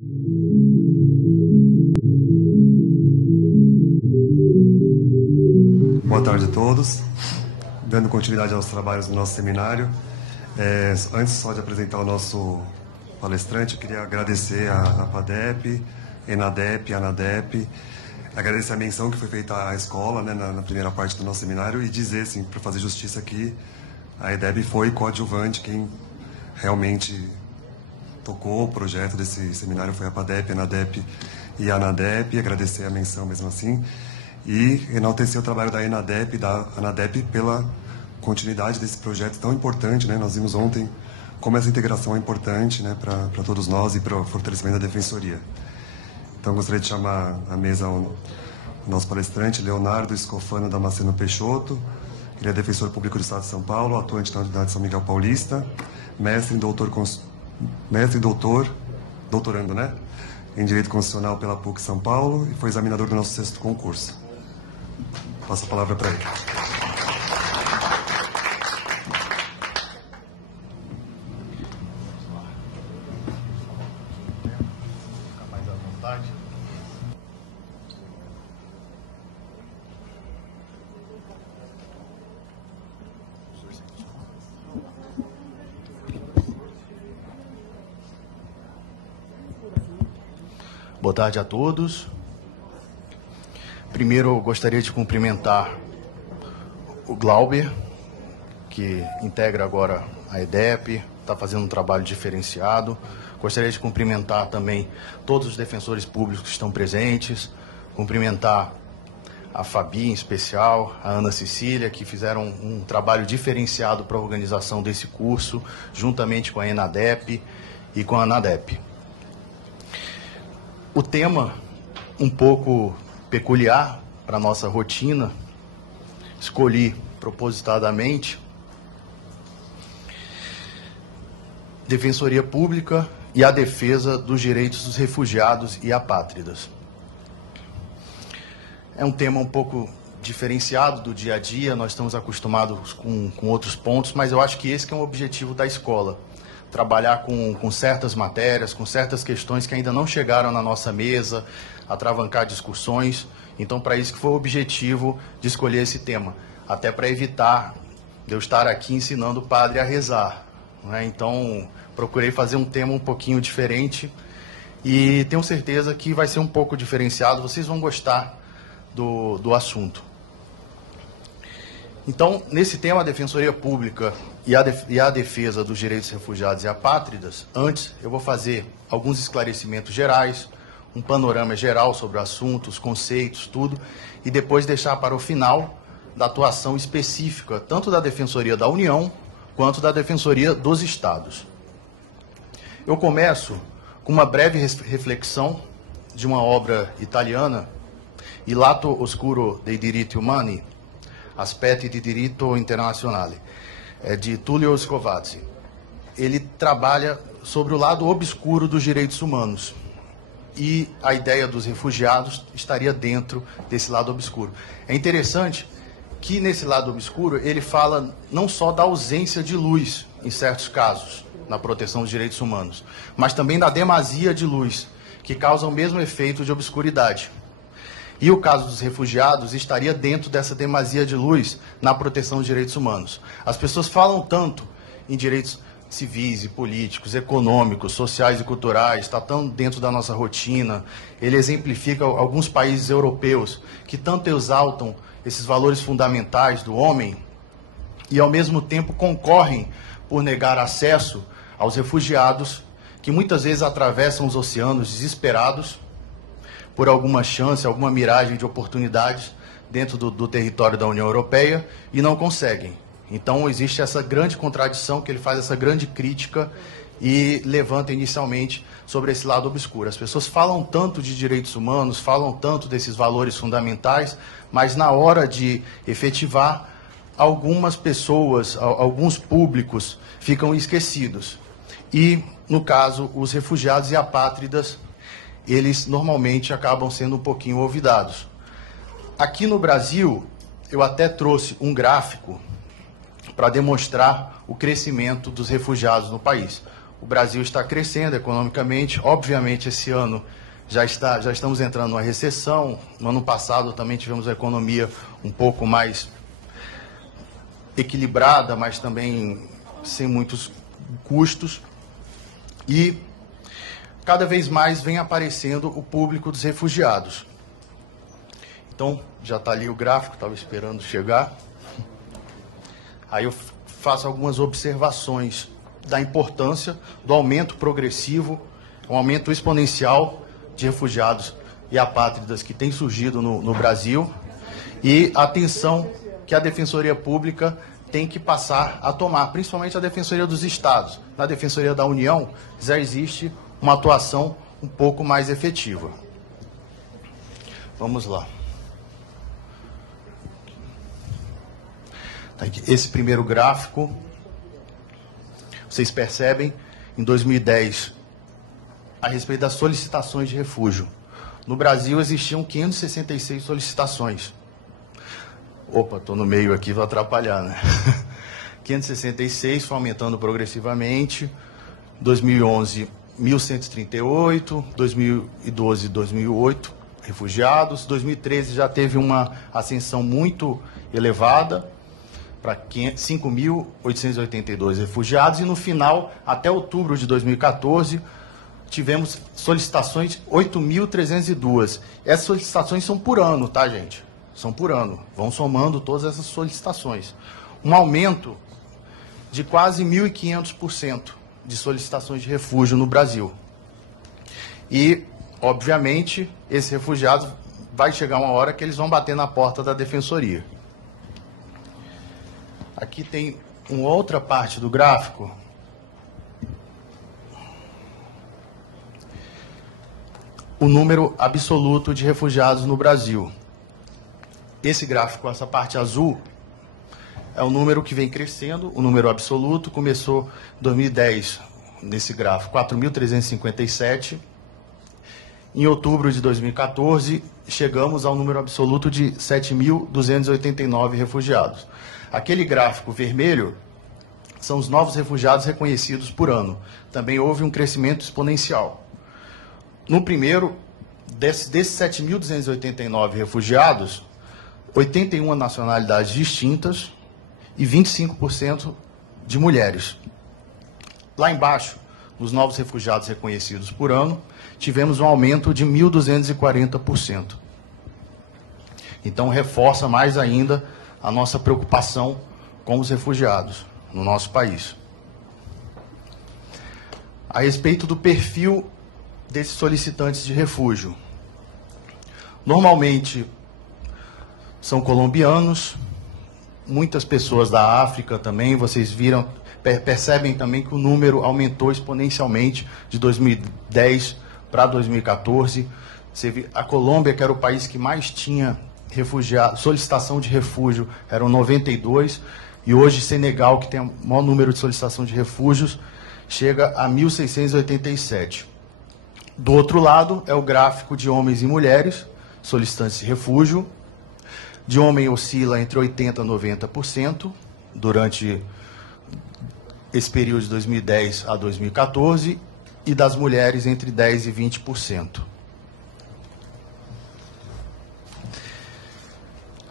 Boa tarde a todos. Dando continuidade aos trabalhos do nosso seminário, antes só de apresentar o nosso palestrante, eu queria agradecer a APADEP, ENADEP, ANADEP, agradecer a menção que foi feita à escola, né, na primeira parte do nosso seminário, e dizer, assim, para fazer justiça aqui, a EDEB foi coadjuvante, quem realmente tocou o projeto desse seminário foi a APADEP, ENADEP e a ANADEP, agradecer a menção mesmo assim, e enaltecer o trabalho da ENADEP e da ANADEP pela continuidade desse projeto tão importante, né? Nós vimos ontem como essa integração é importante, né, para todos nós e para o fortalecimento da defensoria. Então, gostaria de chamar à mesa o nosso palestrante, Leonardo Scofano Damasceno Peixoto. Ele é defensor público do Estado de São Paulo, atuante na unidade de São Miguel Paulista, doutorando, né, em Direito Constitucional pela PUC São Paulo e foi examinador do nosso 6º concurso. Passo a palavra para ele. Boa tarde a todos. Primeiro, eu gostaria de cumprimentar o Glauber, que integra agora a EDEP, está fazendo um trabalho diferenciado. Gostaria de cumprimentar também todos os defensores públicos que estão presentes, cumprimentar a Fabi, em especial, a Ana Cecília, que fizeram um trabalho diferenciado para a organização desse curso, juntamente com a ENADEP e com a ANADEP. O tema, um pouco peculiar para a nossa rotina, escolhi propositadamente Defensoria Pública e a defesa dos direitos dos refugiados e apátridas. É um tema um pouco diferenciado do dia a dia, nós estamos acostumados com outros pontos, mas eu acho que esse que é um objetivo da escola. Trabalhar com certas matérias, com certas questões que ainda não chegaram na nossa mesa, atravancar discussões. Então, para isso que foi o objetivo de escolher esse tema. Até para evitar de eu estar aqui ensinando o padre a rezar, né? Então, procurei fazer um tema um pouquinho diferente e tenho certeza que vai ser um pouco diferenciado. Vocês vão gostar do assunto. Então, nesse tema, a Defensoria Pública e a defesa dos direitos dos refugiados e apátridas, antes eu vou fazer alguns esclarecimentos gerais, um panorama geral sobre o assunto, os conceitos, tudo, e depois deixar para o final da atuação específica, tanto da Defensoria da União, quanto da Defensoria dos Estados. Eu começo com uma breve reflexão de uma obra italiana, Il lato oscuro dei diritti umani, Aspetti di diritto internazionale, de Tullio Scovazzi. Ele trabalha sobre o lado obscuro dos direitos humanos. E a ideia dos refugiados estaria dentro desse lado obscuro. É interessante que nesse lado obscuro ele fala não só da ausência de luz, em certos casos, na proteção dos direitos humanos, mas também da demasia de luz, que causa o mesmo efeito de obscuridade. E o caso dos refugiados estaria dentro dessa demasia de luz na proteção dos direitos humanos. As pessoas falam tanto em direitos civis e políticos, econômicos, sociais e culturais, está tão dentro da nossa rotina. Ele exemplifica alguns países europeus que tanto exaltam esses valores fundamentais do homem e, ao mesmo tempo, concorrem por negar acesso aos refugiados que muitas vezes atravessam os oceanos desesperados por alguma chance, alguma miragem de oportunidades dentro do território da União Europeia e não conseguem. Então, existe essa grande contradição que ele faz, essa grande crítica e levanta inicialmente sobre esse lado obscuro. As pessoas falam tanto de direitos humanos, falam tanto desses valores fundamentais, mas na hora de efetivar, algumas pessoas, alguns públicos ficam esquecidos. E, no caso, os refugiados e apátridas, eles normalmente acabam sendo um pouquinho olvidados. Aqui no Brasil, eu até trouxe um gráfico para demonstrar o crescimento dos refugiados no país. o Brasil está crescendo economicamente. Obviamente, esse ano já estamos entrando numa recessão. No ano passado também tivemos a economia um pouco mais equilibrada, mas também sem muitos custos. E cada vez mais vem aparecendo o público dos refugiados. Então, já está ali o gráfico, estava esperando chegar. Aí eu faço algumas observações da importância do aumento progressivo, um aumento exponencial de refugiados e apátridas que tem surgido no Brasil, e a atenção que a Defensoria Pública tem que passar a tomar, principalmente a Defensoria dos Estados. Na Defensoria da União já existe uma atuação um pouco mais efetiva. Vamos lá. Esse primeiro gráfico, vocês percebem, em 2010, a respeito das solicitações de refúgio. No Brasil existiam 566 solicitações. Opa, estou no meio aqui, vou atrapalhar, né? 566, foi aumentando progressivamente. 2011, 1.138, 2012, 2008 refugiados. 2013 já teve uma ascensão muito elevada, para 5.882 refugiados, e no final, até outubro de 2014, tivemos solicitações 8.302. Essas solicitações são por ano, tá, gente? São por ano. Vão somando todas essas solicitações. Um aumento de quase 1.500% de solicitações de refúgio no Brasil. E, obviamente, esses refugiados vai chegar uma hora que eles vão bater na porta da Defensoria. Aqui tem uma outra parte do gráfico. O número absoluto de refugiados no Brasil. Esse gráfico, essa parte azul, é o número que vem crescendo, o número absoluto. Começou em 2010, nesse gráfico, 4.357. Em outubro de 2014, chegamos ao número absoluto de 7.289 refugiados. Aquele gráfico vermelho são os novos refugiados reconhecidos por ano. Também houve um crescimento exponencial. No primeiro, desses 7.289 refugiados, 81 nacionalidades distintas e 25% de mulheres. Lá embaixo, nos novos refugiados reconhecidos por ano, tivemos um aumento de 1.240%. Então, reforça mais ainda a nossa preocupação com os refugiados no nosso país. A respeito do perfil desses solicitantes de refúgio. Normalmente, são colombianos, muitas pessoas da África também. Vocês viram, percebem também que o número aumentou exponencialmente de 2010 para 2014. A Colômbia, que era o país que mais tinha solicitação de refúgio, eram 92, e hoje Senegal, que tem o maior número de solicitação de refúgios, chega a 1.687. Do outro lado é o gráfico de homens e mulheres solicitantes de refúgio. De homem oscila entre 80% e 90% durante esse período de 2010 a 2014, e das mulheres entre 10% e 20%.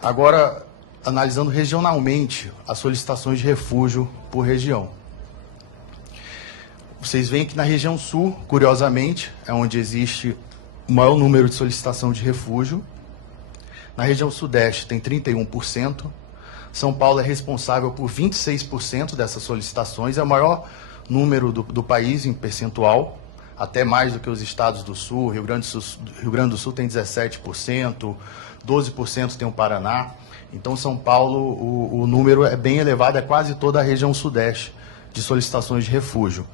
Agora, analisando regionalmente as solicitações de refúgio por região. Vocês veem que na região sul, curiosamente, é onde existe o maior número de solicitação de refúgio. Na região sudeste tem 31%. São Paulo é responsável por 26% dessas solicitações, é o maior número do país em percentual, até mais do que os estados do sul. Rio Grande do Sul tem 17%, 12% tem o Paraná. Então, São Paulo, o número é bem elevado, é quase toda a região sudeste de solicitações de refúgio.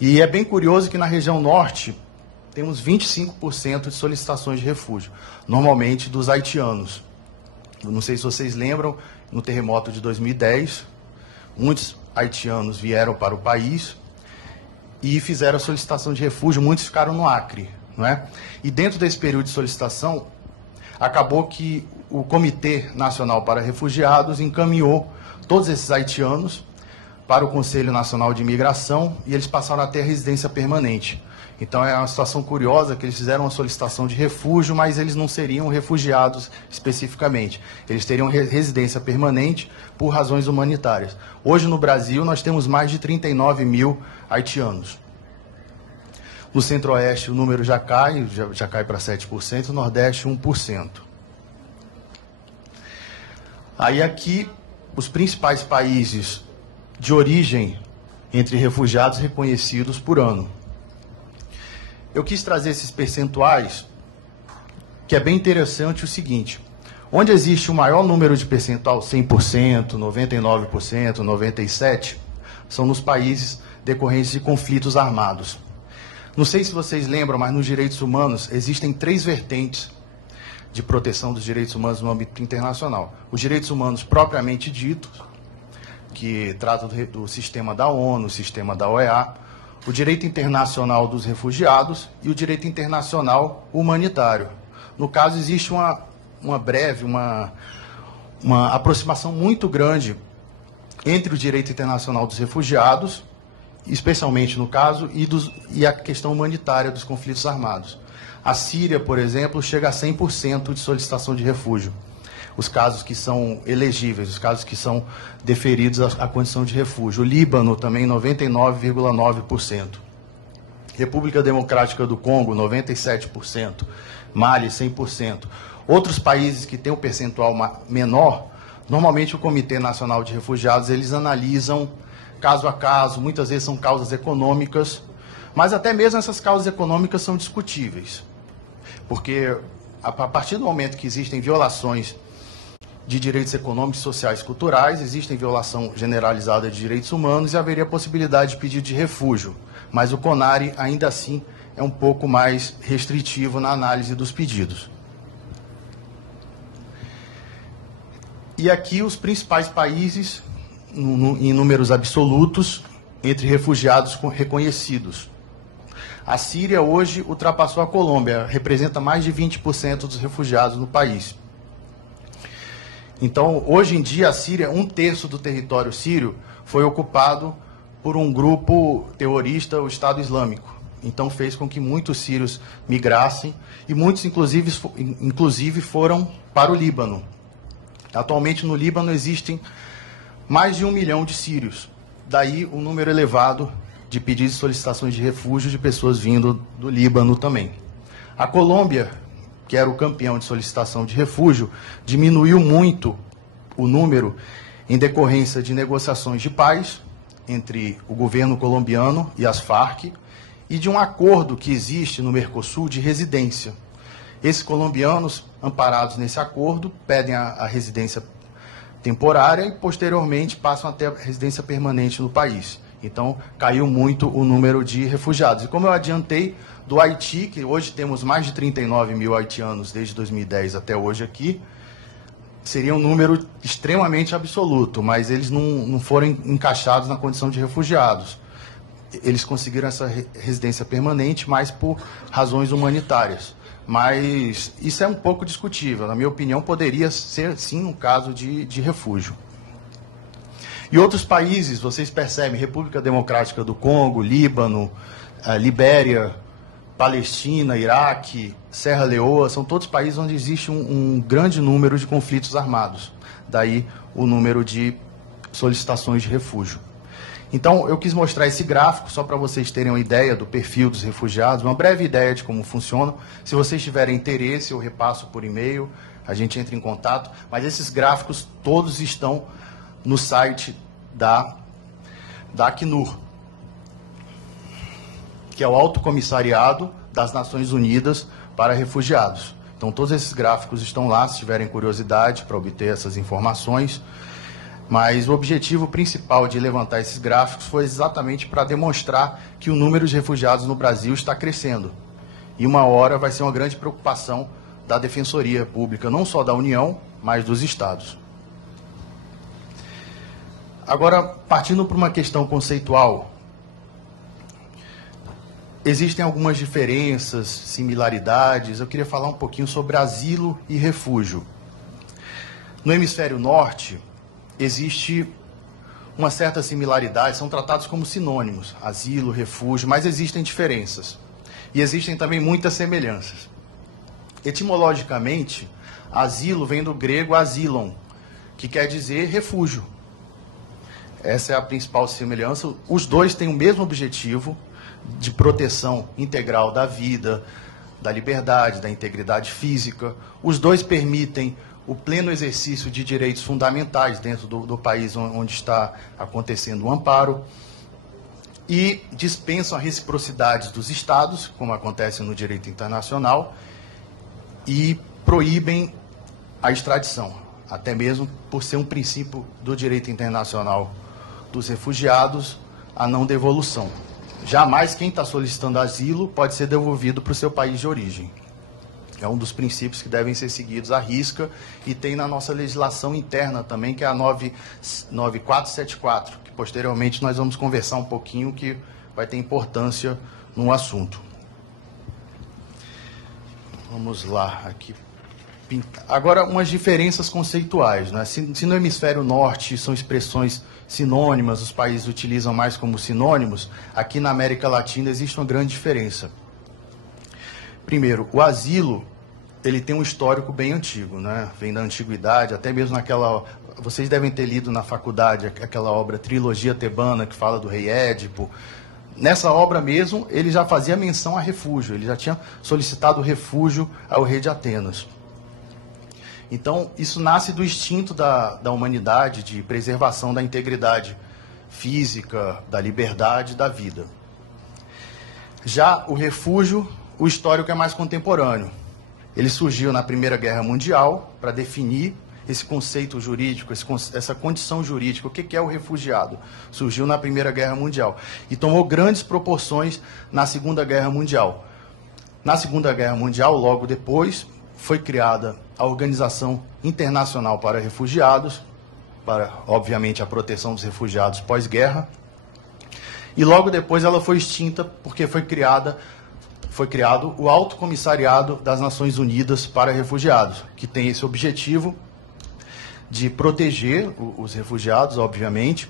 E é bem curioso que na região norte temos 25% de solicitações de refúgio, normalmente dos haitianos. Eu não sei se vocês lembram, no terremoto de 2010, muitos haitianos vieram para o país e fizeram a solicitação de refúgio, muitos ficaram no Acre, não é? E dentro desse período de solicitação, acabou que o Comitê Nacional para Refugiados encaminhou todos esses haitianos para o Conselho Nacional de Imigração e eles passaram a ter residência permanente. Então é uma situação curiosa que eles fizeram uma solicitação de refúgio, mas eles não seriam refugiados especificamente. Eles teriam residência permanente por razões humanitárias. Hoje no Brasil nós temos mais de 39 mil haitianos. No Centro-Oeste o número já cai para 7%, no Nordeste 1%. Aí aqui os principais países de origem entre refugiados reconhecidos por ano. Eu quis trazer esses percentuais, que é bem interessante o seguinte: onde existe o maior número de percentual, 100%, 99%, 97%, são nos países decorrentes de conflitos armados. Não sei se vocês lembram, mas nos direitos humanos existem 3 vertentes de proteção dos direitos humanos no âmbito internacional. Os direitos humanos propriamente ditos, que tratam do sistema da ONU, o sistema da OEA, o direito internacional dos refugiados e o direito internacional humanitário. No caso, existe uma breve aproximação muito grande entre o direito internacional dos refugiados, especialmente no caso, e a questão humanitária dos conflitos armados. A Síria, por exemplo, chega a 100% de solicitação de refúgio. Os casos que são elegíveis, os casos que são deferidos à condição de refúgio. O Líbano também 99,9%. República Democrática do Congo 97%. Mali 100%. Outros países que têm um percentual menor, normalmente o Comitê Nacional de Refugiados, eles analisam caso a caso, muitas vezes são causas econômicas, mas até mesmo essas causas econômicas são discutíveis. Porque a partir do momento que existem violações de direitos econômicos, sociais e culturais, existem violação generalizada de direitos humanos e haveria possibilidade de pedido de refúgio. Mas o CONARE, ainda assim, é um pouco mais restritivo na análise dos pedidos. E aqui os principais países, em números absolutos, entre refugiados reconhecidos. A Síria hoje ultrapassou a Colômbia, representa mais de 20% dos refugiados no país. Então, hoje em dia, a Síria, 1/3 do território sírio foi ocupado por um grupo terrorista, o Estado Islâmico. Então, fez com que muitos sírios migrassem e muitos, inclusive, foram para o Líbano. Atualmente, no Líbano, existem mais de 1 milhão de sírios. Daí, o número elevado de pedidos e solicitações de refúgio de pessoas vindo do Líbano também. A Colômbia, que era o campeão de solicitação de refúgio, diminuiu muito o número em decorrência de negociações de paz entre o governo colombiano e as Farc e de um acordo que existe no Mercosul de residência. Esses colombianos, amparados nesse acordo, pedem a residência temporária e, posteriormente, passam a ter a residência permanente no país. Então, caiu muito o número de refugiados. E como eu adiantei, do Haiti, que hoje temos mais de 39 mil haitianos desde 2010 até hoje aqui, seria um número extremamente absoluto, mas eles não foram encaixados na condição de refugiados. Eles conseguiram essa residência permanente, mas por razões humanitárias. Mas isso é um pouco discutível. Na minha opinião, poderia ser, sim, um caso de refúgio. E outros países, vocês percebem, República Democrática do Congo, Líbano, Libéria, Palestina, Iraque, Serra Leoa, são todos países onde existe um grande número de conflitos armados. Daí o número de solicitações de refúgio. Então, eu quis mostrar esse gráfico só para vocês terem uma ideia do perfil dos refugiados, uma breve ideia de como funcionam. Se vocês tiverem interesse, eu repasso por e-mail, a gente entra em contato. Mas esses gráficos todos estão no site da Acnur, que é o Alto Comissariado das Nações Unidas para Refugiados. Então, todos esses gráficos estão lá, se tiverem curiosidade para obter essas informações. Mas o objetivo principal de levantar esses gráficos foi exatamente para demonstrar que o número de refugiados no Brasil está crescendo. E uma hora vai ser uma grande preocupação da Defensoria Pública, não só da União, mas dos Estados. Agora, partindo para uma questão conceitual, existem algumas diferenças, similaridades. Eu queria falar um pouquinho sobre asilo e refúgio. No hemisfério norte, existe uma certa similaridade, são tratados como sinônimos, asilo, refúgio, mas existem diferenças. E existem também muitas semelhanças. Etimologicamente, asilo vem do grego asilon, que quer dizer refúgio. Essa é a principal semelhança. Os dois têm o mesmo objetivo de proteção integral da vida, da liberdade, da integridade física. Os dois permitem o pleno exercício de direitos fundamentais dentro do país onde está acontecendo o amparo e dispensam a reciprocidade dos Estados, como acontece no direito internacional, e proíbem a extradição, até mesmo por ser um princípio do direito internacional dos refugiados, a não devolução. Jamais quem está solicitando asilo pode ser devolvido para o seu país de origem. É um dos princípios que devem ser seguidos à risca e tem na nossa legislação interna também, que é a 9474, que posteriormente nós vamos conversar um pouquinho, que vai ter importância no assunto. Vamos lá, aqui. Agora, umas diferenças conceituais, né? Se no hemisfério norte são expressões sinônimas, os países utilizam mais como sinônimos, aqui na América Latina existe uma grande diferença. Primeiro, o asilo, ele tem um histórico bem antigo, né? Vem da antiguidade, até mesmo naquela... Vocês devem ter lido na faculdade aquela obra Trilogia Tebana, que fala do rei Édipo. Nessa obra mesmo, ele já fazia menção a refúgio, ele já tinha solicitado refúgio ao rei de Atenas. Então, isso nasce do instinto da humanidade de preservação da integridade física, da liberdade, da vida. Já o refúgio, o histórico é mais contemporâneo. Ele surgiu na Primeira Guerra Mundial para definir esse conceito jurídico, essa condição jurídica. O que é o refugiado? Surgiu na Primeira Guerra Mundial e tomou grandes proporções na Segunda Guerra Mundial. Na Segunda Guerra Mundial, logo depois, foi criada a Organização Internacional para Refugiados, para, obviamente, a proteção dos refugiados pós-guerra. E logo depois ela foi extinta porque foi criado o Alto Comissariado das Nações Unidas para Refugiados, que tem esse objetivo de proteger os refugiados, obviamente,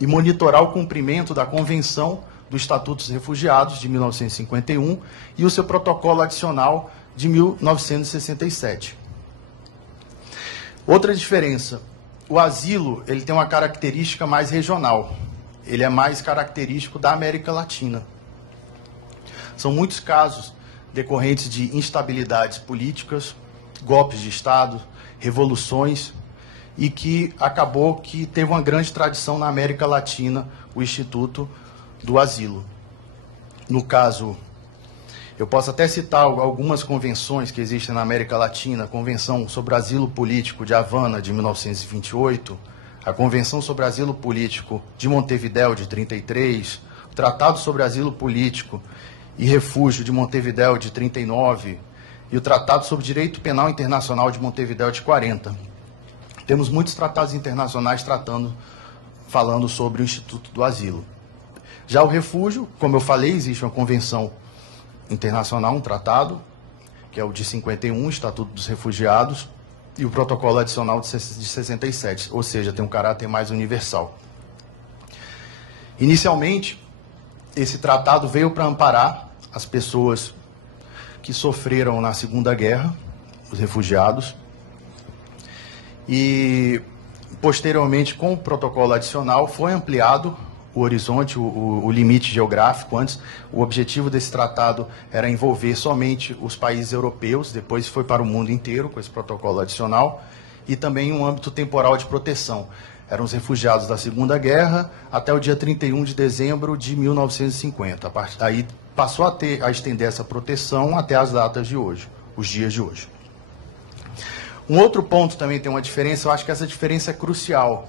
e monitorar o cumprimento da Convenção do Estatuto dos Refugiados de 1951 e o seu protocolo adicional de 1967. Outra diferença, o asilo ele tem uma característica mais regional, ele é mais característico da América Latina. São muitos casos decorrentes de instabilidades políticas, golpes de Estado, revoluções, e que acabou que teve uma grande tradição na América Latina, o Instituto do Asilo. No caso, eu posso até citar algumas convenções que existem na América Latina, a Convenção sobre Asilo Político de Havana, de 1928, a Convenção sobre Asilo Político de Montevidéu, de 1933, o Tratado sobre Asilo Político e Refúgio de Montevidéu, de 1939, e o Tratado sobre Direito Penal Internacional de Montevidéu, de 1940. Temos muitos tratados internacionais falando sobre o Instituto do Asilo. Já o refúgio, como eu falei, existe uma convenção internacional, um tratado, que é o de 51, Estatuto dos Refugiados, e o protocolo adicional de 67, ou seja, tem um caráter mais universal. Inicialmente, esse tratado veio para amparar as pessoas que sofreram na Segunda Guerra, os refugiados, e posteriormente, com o protocolo adicional, foi ampliado o horizonte, o limite geográfico. Antes, o objetivo desse tratado era envolver somente os países europeus, depois foi para o mundo inteiro com esse protocolo adicional, e também um âmbito temporal de proteção. Eram os refugiados da Segunda Guerra até o dia 31 de dezembro de 1950. Aí passou a estender essa proteção até as datas de hoje, os dias de hoje. Um outro ponto também tem uma diferença, eu acho que essa diferença é crucial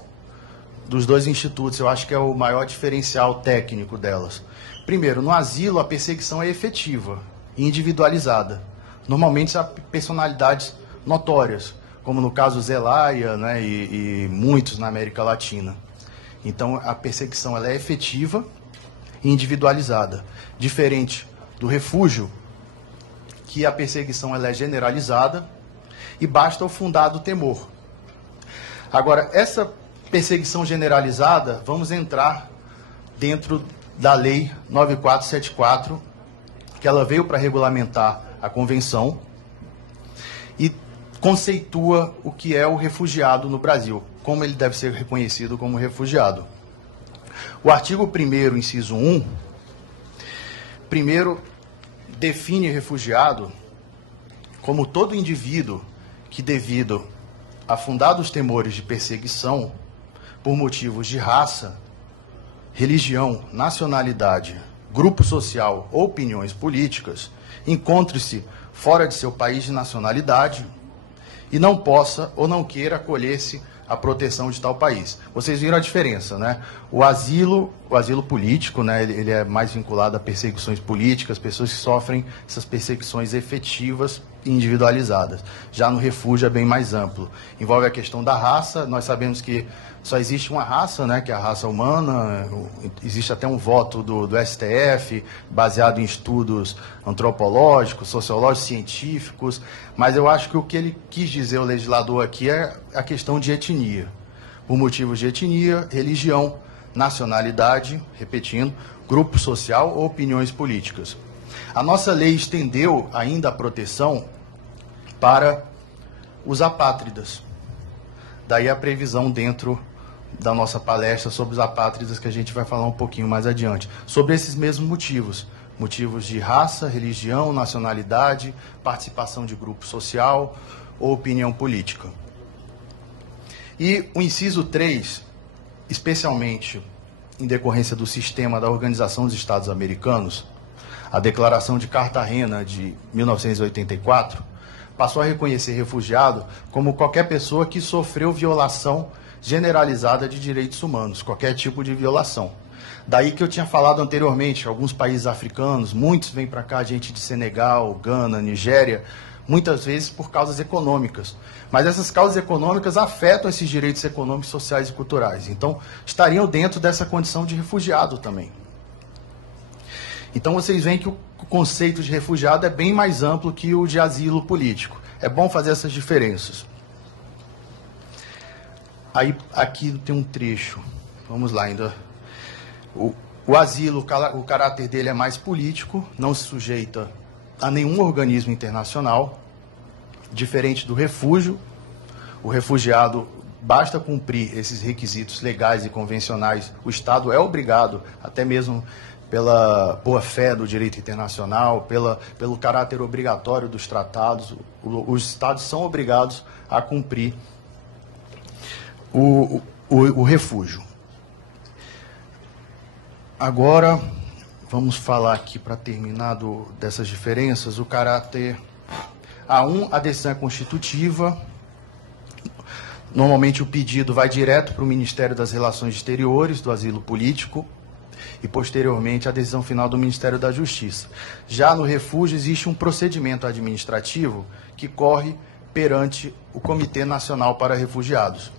dos dois institutos, eu acho que é o maior diferencial técnico delas. Primeiro, no asilo a perseguição é efetiva e individualizada. Normalmente há personalidades notórias, como no caso Zelaya, né, e muitos na América Latina. Então a perseguição ela é efetiva e individualizada. Diferente do refúgio, que a perseguição ela é generalizada e basta o fundado temor. Agora, essa perseguição generalizada, vamos entrar dentro da Lei 9474, que ela veio para regulamentar a Convenção e conceitua o que é o refugiado no Brasil, como ele deve ser reconhecido como refugiado. O artigo 1º, inciso 1, primeiro define refugiado como todo indivíduo que, devido a fundados temores de perseguição por motivos de raça, religião, nacionalidade, grupo social ou opiniões políticas, encontre-se fora de seu país de nacionalidade e não possa ou não queira acolher-se à proteção de tal país. Vocês viram a diferença, né? O asilo político, né, ele é mais vinculado a perseguições políticas, pessoas que sofrem essas perseguições efetivas e individualizadas. Já no refúgio é bem mais amplo. Envolve a questão da raça. Nós sabemos que só existe uma raça, né, que é a raça humana. Existe até um voto do STF, baseado em estudos antropológicos, sociológicos, científicos. Mas eu acho que o que ele quis dizer, o legislador, aqui é a questão de etnia. Por motivos de etnia, religião, nacionalidade, repetindo, grupo social ou opiniões políticas. A nossa lei estendeu ainda a proteção para os apátridas. Daí a previsão dentro da nossa palestra sobre os apátridas, que a gente vai falar um pouquinho mais adiante. Sobre esses mesmos motivos. Motivos de raça, religião, nacionalidade, participação de grupo social ou opinião política. E o inciso 3, especialmente em decorrência do sistema da Organização dos Estados Americanos, a Declaração de Cartagena de 1984, passou a reconhecer refugiado como qualquer pessoa que sofreu violação generalizada de direitos humanos, qualquer tipo de violação. Daí que eu tinha falado anteriormente, alguns países africanos, muitos vêm para cá, gente de Senegal, Gana, Nigéria, muitas vezes por causas econômicas. Mas essas causas econômicas afetam esses direitos econômicos, sociais e culturais. Então, estariam dentro dessa condição de refugiado também. Então, vocês veem que o conceito de refugiado é bem mais amplo que o de asilo político. É bom fazer essas diferenças. Aí, aqui tem um trecho. Vamos lá ainda. O asilo, o caráter dele é mais político, não se sujeita a nenhum organismo internacional, diferente do refúgio. O refugiado, basta cumprir esses requisitos legais e convencionais, o Estado é obrigado, até mesmo pela boa-fé do direito internacional, pelo caráter obrigatório dos tratados, os Estados são obrigados a cumprir o refúgio. Agora, vamos falar aqui, para terminar dessas diferenças, o caráter A1, a decisão é constitutiva. Normalmente o pedido vai direto para o Ministério das Relações Exteriores, do asilo político, e posteriormente a decisão final do Ministério da Justiça. Já no refúgio existe um procedimento administrativo que corre perante o Comitê Nacional para Refugiados.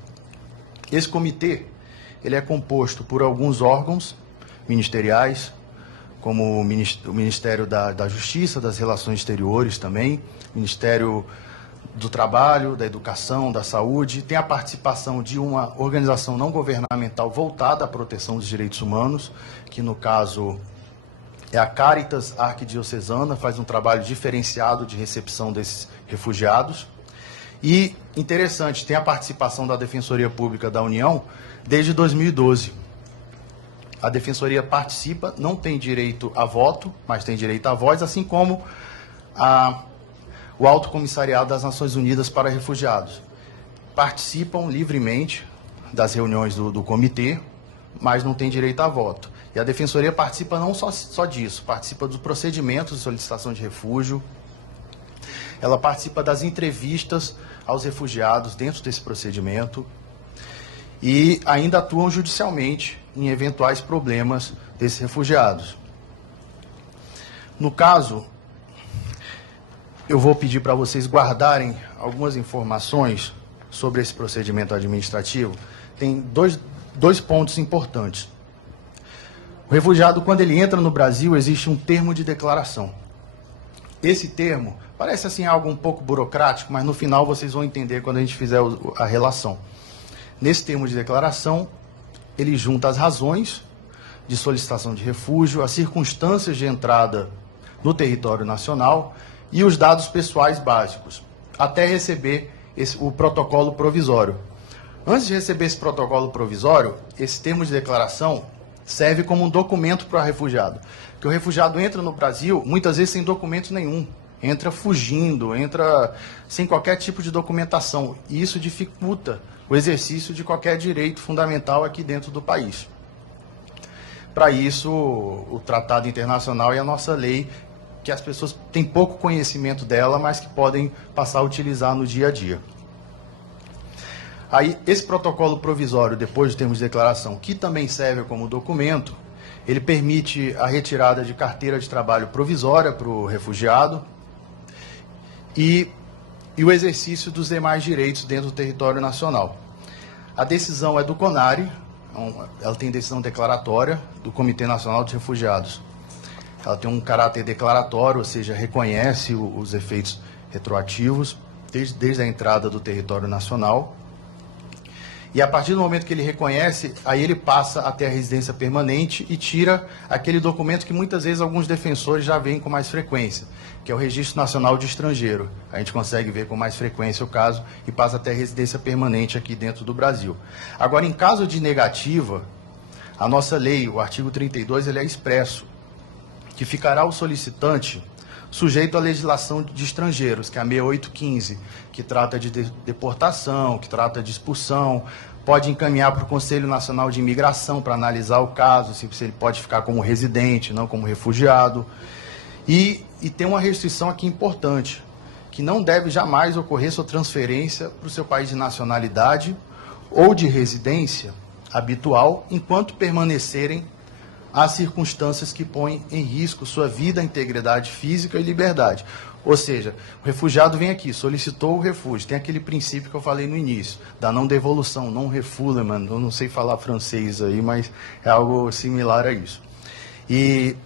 Esse comitê, ele é composto por alguns órgãos ministeriais, como o Ministério da Justiça, das Relações Exteriores também, Ministério do Trabalho, da Educação, da Saúde, tem a participação de uma organização não governamental voltada à proteção dos direitos humanos, que no caso é a Caritas Arquidiocesana, faz um trabalho diferenciado de recepção desses refugiados. E, interessante, tem a participação da Defensoria Pública da União desde 2012. A Defensoria participa, não tem direito a voto, mas tem direito à voz, assim como o Alto Comissariado das Nações Unidas para Refugiados. Participam livremente das reuniões do comitê, mas não tem direito a voto. E a Defensoria participa não só disso, participa dos procedimentos de solicitação de refúgio, ela participa das entrevistas aos refugiados dentro desse procedimento e ainda atuam judicialmente em eventuais problemas desses refugiados. No caso, eu vou pedir para vocês guardarem algumas informações sobre esse procedimento administrativo. Tem dois pontos importantes. O refugiado, quando ele entra no Brasil, existe um termo de declaração. Esse termo parece assim algo um pouco burocrático, mas no final vocês vão entender quando a gente fizer a relação. Nesse termo de declaração, ele junta as razões de solicitação de refúgio, as circunstâncias de entrada no território nacional e os dados pessoais básicos, até receber o protocolo provisório. Antes de receber esse protocolo provisório, esse termo de declaração serve como um documento para o refugiado. Porque o refugiado entra no Brasil, muitas vezes sem documento nenhum. Entra fugindo, entra sem qualquer tipo de documentação. E isso dificulta o exercício de qualquer direito fundamental aqui dentro do país. Para isso, o Tratado Internacional e a nossa lei, que as pessoas têm pouco conhecimento dela, mas que podem passar a utilizar no dia a dia. Aí, esse protocolo provisório, depois do termo de declaração, que também serve como documento, ele permite a retirada de carteira de trabalho provisória para o refugiado e o exercício dos demais direitos dentro do território nacional. A decisão é do CONARE, ela tem decisão declaratória do Comitê Nacional de Refugiados. Ela tem um caráter declaratório, ou seja, reconhece os efeitos retroativos desde a entrada do território nacional. E a partir do momento que ele reconhece, aí ele passa a ter a residência permanente e tira aquele documento que muitas vezes alguns defensores já veem com mais frequência, que é o Registro Nacional de Estrangeiro. A gente consegue ver com mais frequência o caso e passa a ter a residência permanente aqui dentro do Brasil. Agora, em caso de negativa, a nossa lei, o artigo 32, ele é expresso, que ficará o solicitante sujeito à legislação de estrangeiros, que é a 6815, que trata de deportação, que trata de expulsão, pode encaminhar para o Conselho Nacional de Imigração para analisar o caso, se ele pode ficar como residente, não como refugiado. E tem uma restrição aqui importante, que não deve jamais ocorrer sua transferência para o seu país de nacionalidade ou de residência habitual, enquanto permanecerem as circunstâncias que põem em risco sua vida, integridade física e liberdade. Ou seja, o refugiado vem aqui, solicitou o refúgio, tem aquele princípio que eu falei no início, da não devolução, não refoulement, eu não sei falar francês aí, mas é algo similar a isso. E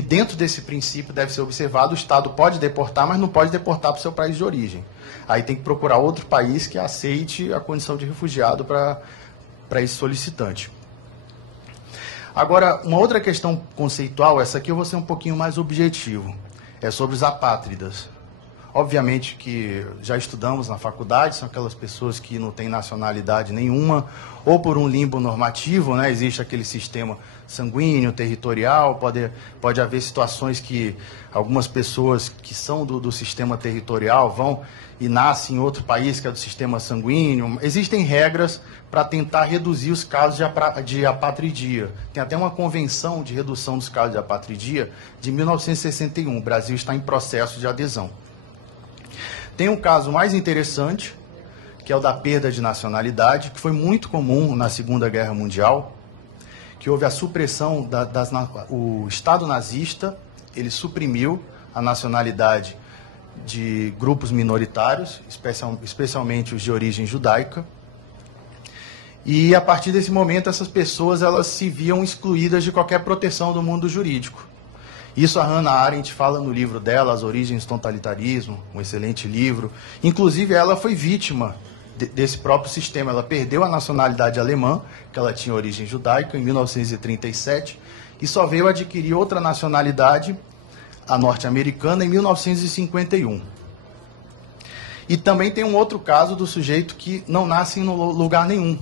dentro desse princípio deve ser observado, o Estado pode deportar, mas não pode deportar para o seu país de origem. Aí tem que procurar outro país que aceite a condição de refugiado para esse solicitante. Agora, uma outra questão conceitual, essa aqui eu vou ser um pouquinho mais objetivo, é sobre os apátridas. Obviamente que já estudamos na faculdade, são aquelas pessoas que não têm nacionalidade nenhuma, ou por um limbo normativo, né? Existe aquele sistema sanguíneo, territorial, pode haver situações que algumas pessoas que são do sistema territorial vão e nascem em outro país que é do sistema sanguíneo. Existem regras para tentar reduzir os casos de apatridia. Tem até uma convenção de redução dos casos de apatridia de 1961. O Brasil está em processo de adesão. Tem um caso mais interessante, que é o da perda de nacionalidade, que foi muito comum na Segunda Guerra Mundial, que houve a supressão o Estado nazista, ele suprimiu a nacionalidade de grupos minoritários, especialmente os de origem judaica. E a partir desse momento essas pessoas elas se viam excluídas de qualquer proteção do mundo jurídico. Isso a Hannah Arendt fala no livro dela, As Origens do Totalitarismo, um excelente livro. Inclusive ela foi vítima desse próprio sistema. Ela perdeu a nacionalidade alemã, que ela tinha origem judaica, em 1937, e só veio adquirir outra nacionalidade, a norte-americana, em 1951. E também tem um outro caso do sujeito que não nasce em lugar nenhum.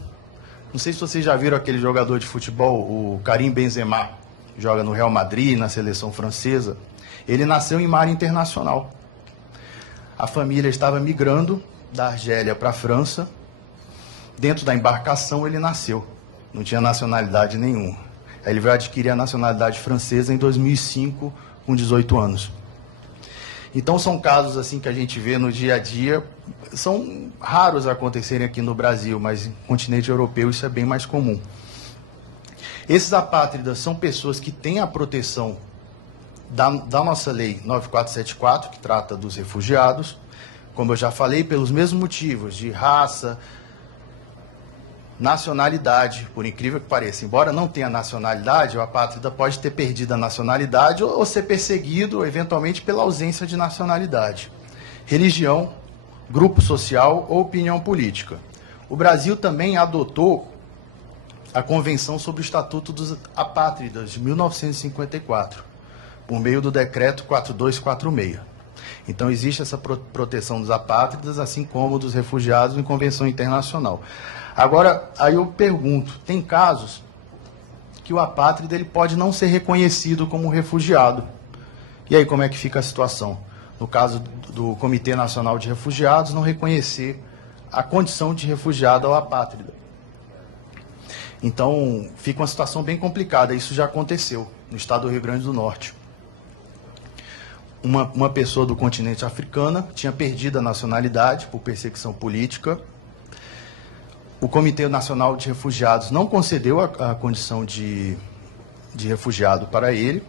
Não sei se vocês já viram aquele jogador de futebol, o Karim Benzema, que joga no Real Madrid, na seleção francesa. Ele nasceu em mar internacional. A família estava migrando da Argélia para a França. Dentro da embarcação ele nasceu. Não tinha nacionalidade nenhuma. Aí ele veio adquirir a nacionalidade francesa em 2005, com 18 anos. Então são casos assim que a gente vê no dia a dia, são raros acontecerem aqui no Brasil, mas no continente europeu isso é bem mais comum. Esses apátridas são pessoas que têm a proteção da nossa lei 9474, que trata dos refugiados, como eu já falei, pelos mesmos motivos, de raça, nacionalidade, por incrível que pareça. Embora não tenha nacionalidade, o apátrida pode ter perdido a nacionalidade ou ser perseguido, eventualmente, pela ausência de nacionalidade. Religião, grupo social ou opinião política. O Brasil também adotou a Convenção sobre o Estatuto dos Apátridas, de 1954, por meio do Decreto 4246. Então, existe essa proteção dos apátridas, assim como dos refugiados em convenção internacional. Agora, aí eu pergunto, tem casos que o apátrida ele pode não ser reconhecido como refugiado. E aí, como é que fica a situação? No caso do Comitê Nacional de Refugiados, não reconhecer a condição de refugiado ao apátrida. Então, fica uma situação bem complicada. Isso já aconteceu no estado do Rio Grande do Norte. Uma pessoa do continente africano tinha perdido a nacionalidade por perseguição política. O Comitê Nacional de Refugiados não concedeu a condição de refugiado para ele.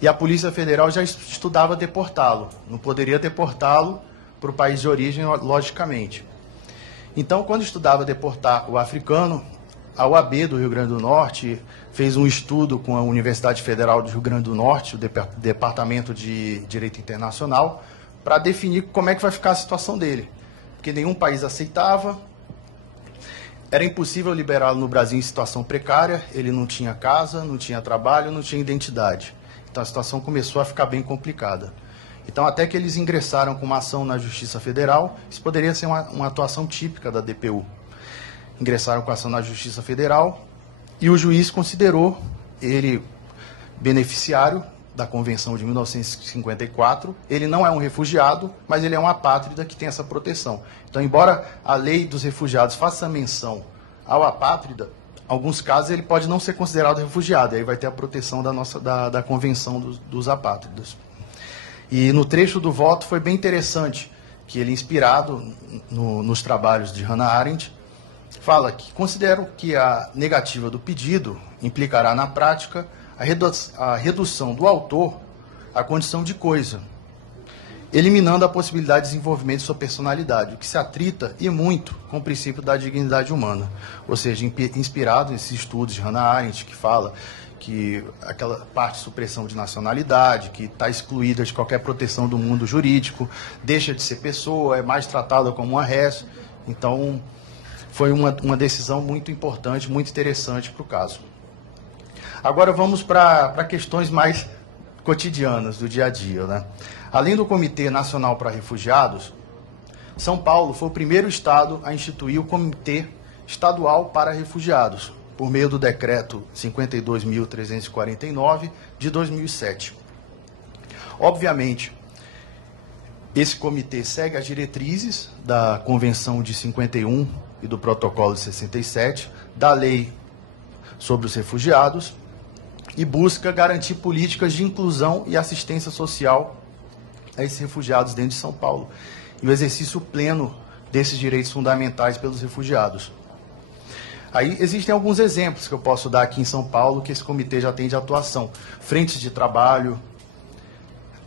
E a Polícia Federal já estudava deportá-lo. Não poderia deportá-lo para o país de origem, logicamente. Então, quando estudava deportar o africano, a UAB do Rio Grande do Norte fez um estudo com a Universidade Federal do Rio Grande do Norte, o Departamento de Direito Internacional, para definir como é que vai ficar a situação dele. Porque nenhum país aceitava, era impossível liberá-lo no Brasil em situação precária, ele não tinha casa, não tinha trabalho, não tinha identidade. Então a situação começou a ficar bem complicada. Então, até que eles ingressaram com uma ação na Justiça Federal, isso poderia ser uma atuação típica da DPU. Ingressaram com a ação na Justiça Federal e o juiz considerou ele beneficiário da Convenção de 1954. Ele não é um refugiado, mas ele é um apátrida que tem essa proteção. Então, embora a lei dos refugiados faça menção ao apátrida, em alguns casos ele pode não ser considerado refugiado, e aí vai ter a proteção da Convenção dos Apátridas. E no trecho do voto foi bem interessante, que ele, inspirado nos trabalhos de Hannah Arendt, fala que considero que a negativa do pedido implicará na prática a redução do autor à condição de coisa, eliminando a possibilidade de desenvolvimento de sua personalidade, o que se atrita e muito com o princípio da dignidade humana. Ou seja, inspirado nesses estudos de Hannah Arendt, que fala que aquela parte de supressão de nacionalidade, que está excluída de qualquer proteção do mundo jurídico, deixa de ser pessoa, é mais tratada como uma res. Então, foi uma decisão muito importante, muito interessante para o caso. Agora vamos para questões mais cotidianas do dia a dia, né? Além do Comitê Nacional para Refugiados, São Paulo foi o primeiro estado a instituir o Comitê Estadual para Refugiados, por meio do Decreto 52.349 de 2007. Obviamente, esse comitê segue as diretrizes da Convenção de 51 e do Protocolo de 67, da Lei sobre os Refugiados, e busca garantir políticas de inclusão e assistência social a esses refugiados dentro de São Paulo, e o exercício pleno desses direitos fundamentais pelos refugiados. Aí existem alguns exemplos que eu posso dar aqui em São Paulo que esse comitê já tem de atuação. Frentes de trabalho,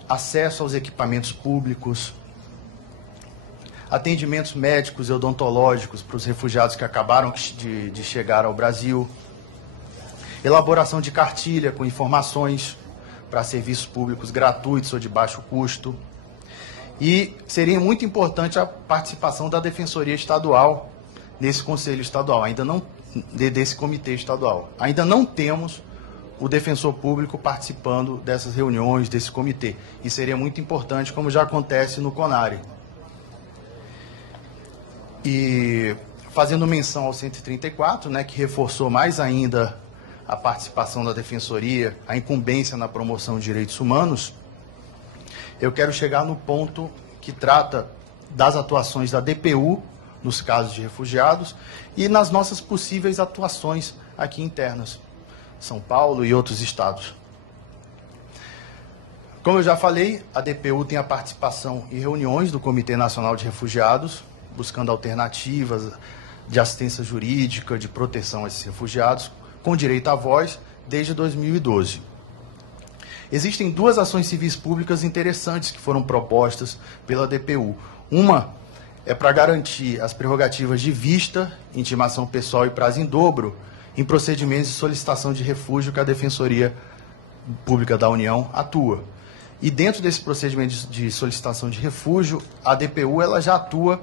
acesso aos equipamentos públicos, atendimentos médicos e odontológicos para os refugiados que acabaram de chegar ao Brasil, elaboração de cartilha com informações para serviços públicos gratuitos ou de baixo custo. E seria muito importante a participação da Defensoria Estadual nesse Conselho Estadual, desse Comitê Estadual. Ainda não temos o defensor público participando dessas reuniões, desse comitê. E seria muito importante, como já acontece no CONARE. E fazendo menção ao 134, né, que reforçou mais ainda a participação da Defensoria, a incumbência na promoção de direitos humanos, eu quero chegar no ponto que trata das atuações da DPU nos casos de refugiados e nas nossas possíveis atuações aqui internas, São Paulo e outros estados. Como eu já falei, a DPU tem a participação em reuniões do Comitê Nacional de Refugiados, buscando alternativas de assistência jurídica, de proteção a esses refugiados, com direito à voz, desde 2012. Existem duas ações civis públicas interessantes que foram propostas pela DPU. Uma é para garantir as prerrogativas de vista, intimação pessoal e prazo em dobro em procedimentos de solicitação de refúgio que a Defensoria Pública da União atua. E dentro desse procedimento de solicitação de refúgio, a DPU ela já atua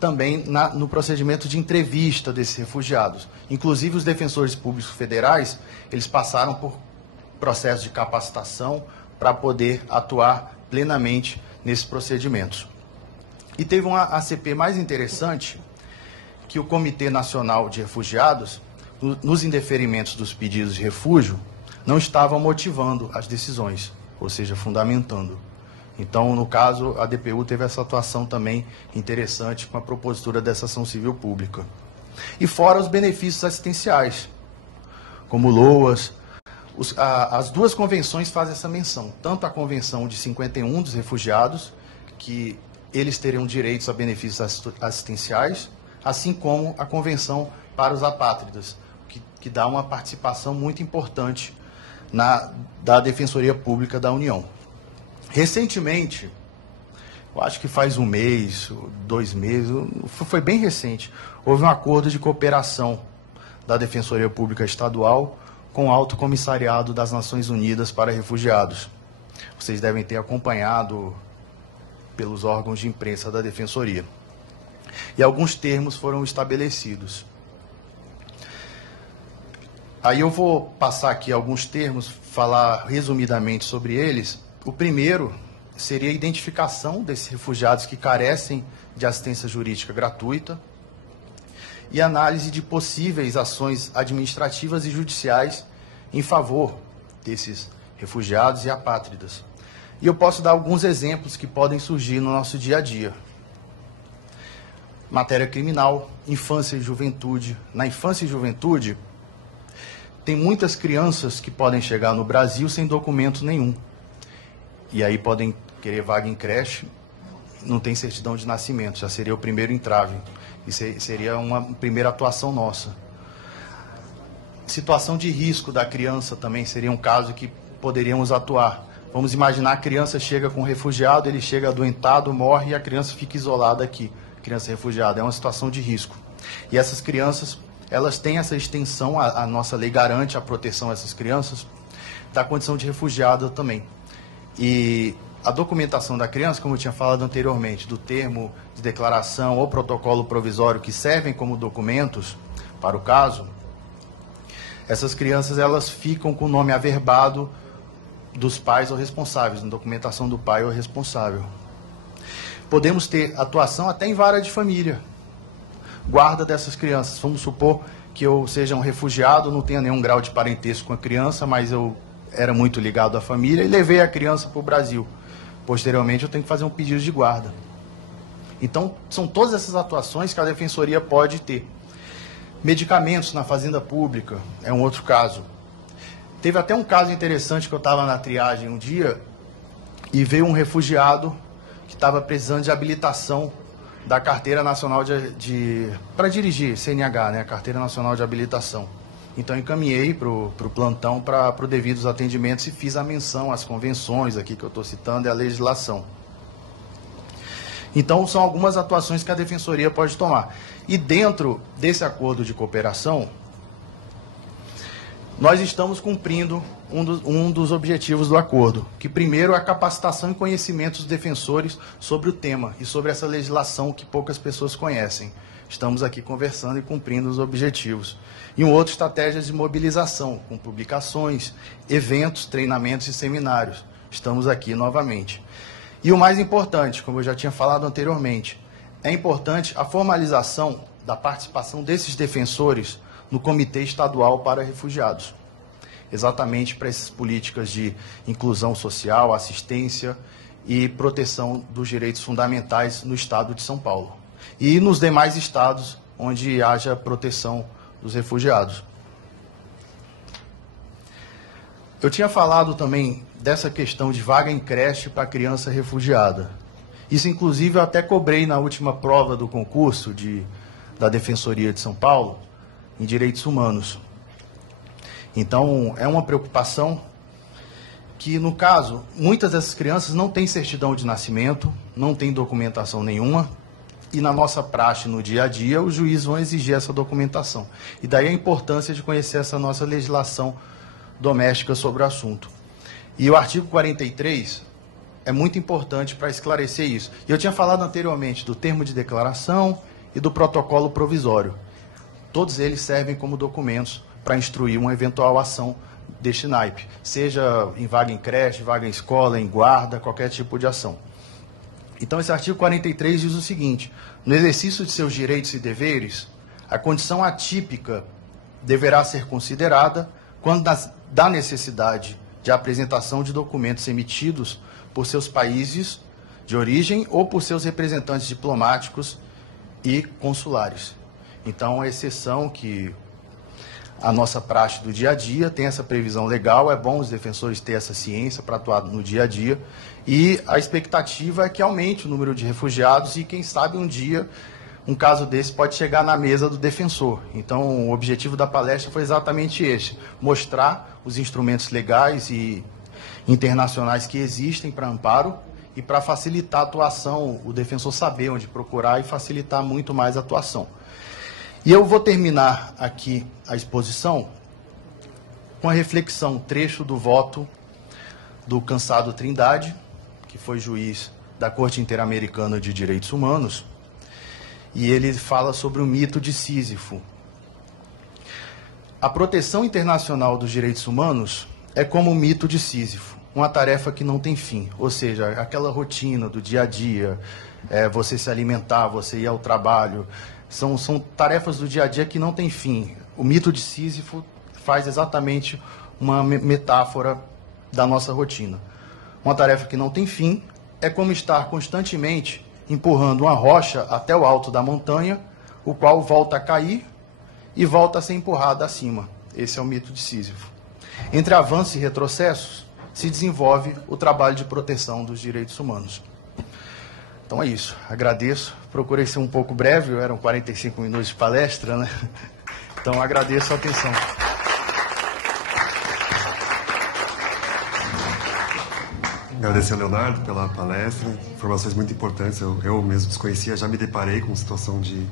também no procedimento de entrevista desses refugiados. Inclusive, os defensores públicos federais, eles passaram por processo de capacitação para poder atuar plenamente nesses procedimentos. E teve uma ACP mais interessante, que o Comitê Nacional de Refugiados, nos indeferimentos dos pedidos de refúgio, não estava motivando as decisões, ou seja, fundamentando. Então, no caso, a DPU teve essa atuação também interessante com a propositura dessa ação civil pública. E fora os benefícios assistenciais, como LOAS. As duas convenções fazem essa menção, tanto a Convenção de 51 dos refugiados, que eles teriam direitos a benefícios assistenciais, assim como a Convenção para os apátridas, que dá uma participação muito importante da Defensoria Pública da União. Recentemente, eu acho que faz 1 mês, 2 meses, foi bem recente, houve um acordo de cooperação da Defensoria Pública Estadual com o Alto Comissariado das Nações Unidas para Refugiados. Vocês devem ter acompanhado pelos órgãos de imprensa da Defensoria. E alguns termos foram estabelecidos. Aí eu vou passar aqui alguns termos, falar resumidamente sobre eles. O primeiro seria a identificação desses refugiados que carecem de assistência jurídica gratuita e análise de possíveis ações administrativas e judiciais em favor desses refugiados e apátridas. E eu posso dar alguns exemplos que podem surgir no nosso dia a dia. Matéria criminal, infância e juventude. Na infância e juventude, tem muitas crianças que podem chegar no Brasil sem documento nenhum. E aí podem querer vaga em creche, não tem certidão de nascimento, já seria o primeiro entrave. Isso seria uma primeira atuação nossa. Situação de risco da criança também seria um caso que poderíamos atuar. Vamos imaginar a criança chega com um refugiado, ele chega adoentado, morre e a criança fica isolada aqui. Criança refugiada, é uma situação de risco. E essas crianças, elas têm essa extensão, a nossa lei garante a proteção dessas crianças, da condição de refugiada também. E a documentação da criança, como eu tinha falado anteriormente, do termo de declaração ou protocolo provisório que servem como documentos para o caso, essas crianças elas ficam com o nome averbado dos pais ou responsáveis, na documentação do pai ou responsável. Podemos ter atuação até em vara de família, guarda dessas crianças. Vamos supor que eu seja um refugiado, não tenha nenhum grau de parentesco com a criança, mas eu era muito ligado à família e levei a criança para o Brasil. Posteriormente, eu tenho que fazer um pedido de guarda. Então, são todas essas atuações que a Defensoria pode ter. Medicamentos na fazenda pública é um outro caso. Teve até um caso interessante que eu estava na triagem um dia e veio um refugiado que estava precisando de habilitação da Carteira Nacional para dirigir, CNH, né, a Carteira Nacional de Habilitação. Então, encaminhei para o plantão para devidos atendimentos e fiz a menção às convenções aqui que eu estou citando e à legislação. Então, são algumas atuações que a Defensoria pode tomar. E dentro desse acordo de cooperação, nós estamos cumprindo um dos objetivos do acordo, que primeiro é a capacitação e conhecimento dos defensores sobre o tema e sobre essa legislação que poucas pessoas conhecem. Estamos aqui conversando e cumprindo os objetivos. E um outro, estratégias de mobilização, com publicações, eventos, treinamentos e seminários. Estamos aqui novamente. E o mais importante, como eu já tinha falado anteriormente, é importante a formalização da participação desses defensores no Comitê Estadual para Refugiados, exatamente para essas políticas de inclusão social, assistência e proteção dos direitos fundamentais no Estado de São Paulo e nos demais estados onde haja proteção dos refugiados. Eu tinha falado também dessa questão de vaga em creche para criança refugiada. Isso, inclusive, eu até cobrei na última prova do concurso da Defensoria de São Paulo, em Direitos Humanos. Então, é uma preocupação que, no caso, muitas dessas crianças não têm certidão de nascimento, não têm documentação nenhuma, e na nossa praxe, no dia a dia, os juízes vão exigir essa documentação. E daí a importância de conhecer essa nossa legislação doméstica sobre o assunto. E o artigo 43 é muito importante para esclarecer isso. E eu tinha falado anteriormente do termo de declaração e do protocolo provisório. Todos eles servem como documentos para instruir uma eventual ação deste naipe, seja em vaga em creche, vaga em escola, em guarda, qualquer tipo de ação. Então, esse artigo 43 diz o seguinte: no exercício de seus direitos e deveres, a condição atípica deverá ser considerada quando da necessidade de apresentação de documentos emitidos por seus países de origem ou por seus representantes diplomáticos e consulares. Então, a exceção que a nossa praxe do dia a dia tem essa previsão legal, é bom os defensores terem essa ciência para atuar no dia a dia, e a expectativa é que aumente o número de refugiados e, quem sabe, um dia um caso desse pode chegar na mesa do defensor. Então, o objetivo da palestra foi exatamente esse: mostrar os instrumentos legais e internacionais que existem para amparo e para facilitar a atuação, o defensor saber onde procurar e facilitar muito mais a atuação. E eu vou terminar aqui a exposição com a reflexão, trecho do voto do Cansado Trindade, que foi juiz da Corte Interamericana de Direitos Humanos, e ele fala sobre o mito de Sísifo. A proteção internacional dos direitos humanos é como o mito de Sísifo, uma tarefa que não tem fim, ou seja, aquela rotina do dia a dia, você se alimentar, você ir ao trabalho, são tarefas do dia a dia que não tem fim. O mito de Sísifo faz exatamente uma metáfora da nossa rotina. Uma tarefa que não tem fim é como estar constantemente empurrando uma rocha até o alto da montanha, o qual volta a cair e volta a ser empurrado acima. Esse é o mito de Sísifo. Entre avanços e retrocessos, se desenvolve o trabalho de proteção dos direitos humanos. Então é isso. Agradeço. Procurei ser um pouco breve, eram 45 minutos de palestra, né? Então agradeço a atenção. Agradecer ao Leonardo pela palestra, informações muito importantes. Eu mesmo desconhecia, já me deparei com situação de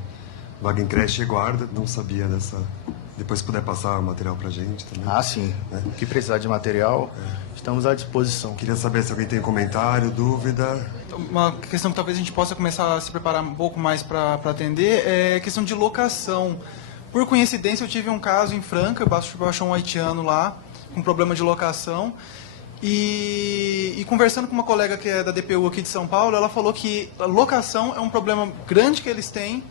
vaga em creche e guarda, não sabia dessa. Depois, se puder passar o material para a gente também. Ah, sim. O que precisar de material, estamos à disposição. Queria saber se alguém tem comentário, dúvida. Uma questão que talvez a gente possa começar a se preparar um pouco mais para atender é a questão de locação. Por coincidência, eu tive um caso em Franca, baixou um haitiano lá, com problema de locação. E conversando com uma colega que é da DPU aqui de São Paulo, ela falou que a locação é um problema grande que eles têm,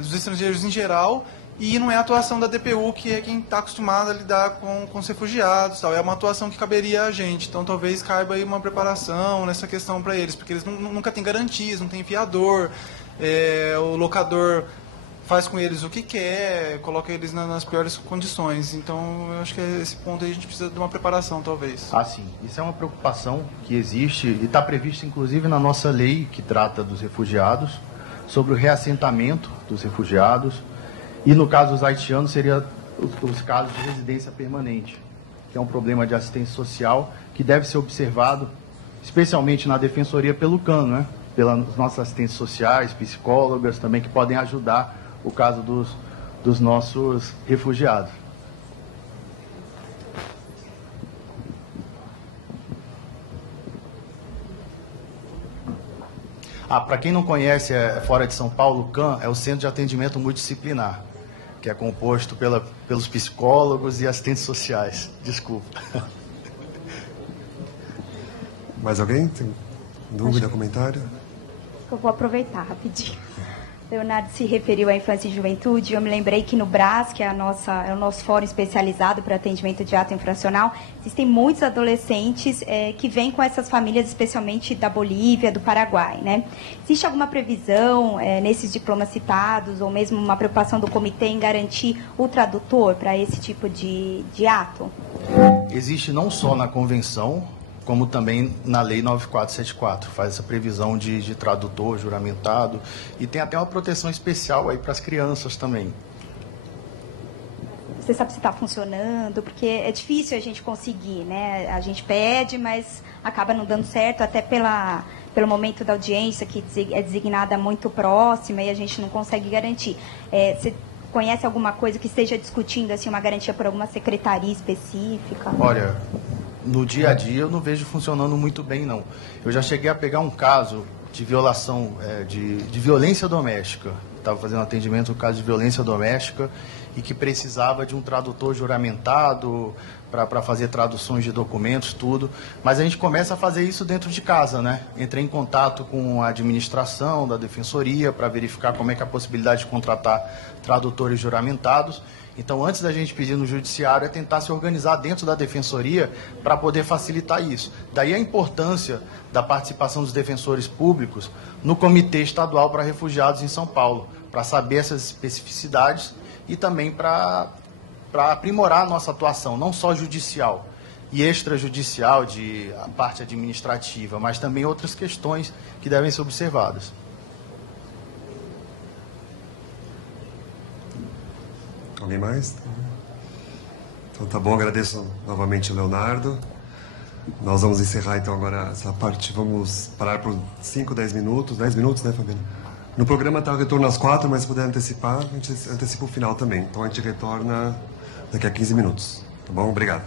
dos estrangeiros em geral, e não é a atuação da DPU, que é quem está acostumado a lidar com os refugiados, tal. É uma atuação que caberia a gente. Então talvez caiba aí uma preparação nessa questão para eles, porque eles nunca têm garantias, não tem fiador, o locador faz com eles o que quer, coloca eles nas piores condições. Então, eu acho que esse ponto aí a gente precisa de uma preparação, talvez. Ah, sim. Isso é uma preocupação que existe e está prevista, inclusive, na nossa lei que trata dos refugiados, sobre o reassentamento dos refugiados. E, no caso dos haitianos, seria os casos de residência permanente, que é um problema de assistência social que deve ser observado, especialmente na Defensoria pelo CAN, né? Pelas nossas assistentes sociais, psicólogas também, que podem ajudar o caso dos nossos refugiados. Para quem não conhece, fora de São Paulo, o CAN é o Centro de Atendimento Multidisciplinar, que é composto pelos psicólogos e assistentes sociais. Desculpa. Mais alguém tem dúvida, comentário? Eu vou aproveitar rapidinho. Leonardo se referiu à infância e juventude. Eu me lembrei que no BRAS, que é o nosso fórum especializado para atendimento de ato infracional, existem muitos adolescentes que vêm com essas famílias, especialmente da Bolívia, do Paraguai, né? Existe alguma previsão nesses diplomas citados, ou mesmo uma preocupação do comitê em garantir o tradutor para esse tipo de ato? Existe não só na convenção, como também na Lei 9474, faz essa previsão de tradutor juramentado, e tem até uma proteção especial aí para as crianças também. Você sabe se está funcionando? Porque é difícil a gente conseguir, né? A gente pede, mas acaba não dando certo, até pelo momento da audiência, que é designada muito próxima e a gente não consegue garantir. Você conhece alguma coisa que esteja discutindo assim, uma garantia por alguma secretaria específica? Olha, no dia a dia eu não vejo funcionando muito bem, não. Eu já cheguei a pegar um caso de violação, de violência doméstica. Estava fazendo atendimento no caso de violência doméstica e que precisava de um tradutor juramentado para fazer traduções de documentos, tudo. Mas a gente começa a fazer isso dentro de casa, né? Entrei em contato com a administração da Defensoria para verificar como é que é a possibilidade de contratar tradutores juramentados. Então, antes da gente pedir no judiciário, é tentar se organizar dentro da Defensoria para poder facilitar isso. Daí a importância da participação dos defensores públicos no Comitê Estadual para Refugiados em São Paulo, para saber essas especificidades e também para aprimorar a nossa atuação, não só judicial e extrajudicial, de a parte administrativa, mas também outras questões que devem ser observadas. Alguém mais? Então tá bom, agradeço novamente o Leonardo. Nós vamos encerrar então agora essa parte, vamos parar por 5, 10 minutos, 10 minutos, né, Fabiana? No programa está o retorno às 4, mas se puder antecipar, a gente antecipa o final também. Então a gente retorna daqui a 15 minutos. Tá bom? Obrigado.